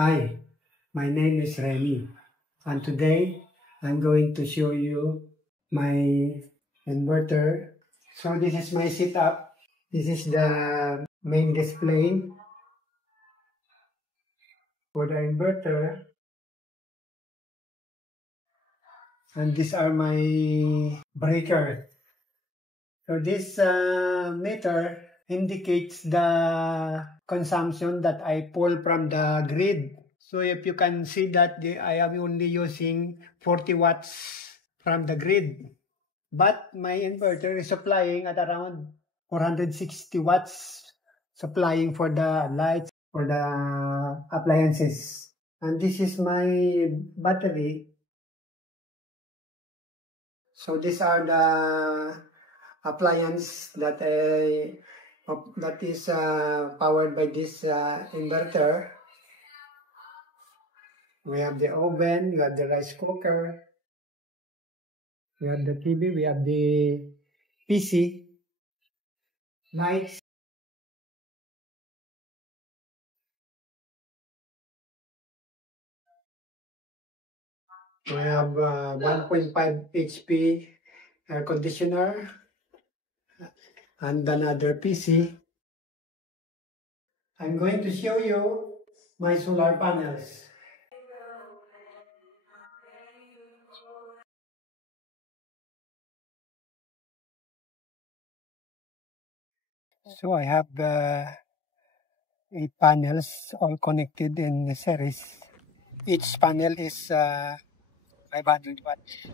Hi, my name is Remy, and today I'm going to show you my inverter. So this is my setup. This is the main display for the inverter, and these are my breaker. So this meter indicates the consumption that I pull from the grid. So if you can see that I am only using 40 watts from the grid. But my inverter is supplying at around 460 watts, supplying for the lights, for the appliances. And this is my battery. So these are the appliance that is powered by this inverter. We have the oven, we have the rice cooker, we have the TV, we have the PC, lights. We have 1.5 HP air conditioner and another PC. I'm going to show you my solar panels. So I have 8 panels all connected in series. Each panel is 500 watts.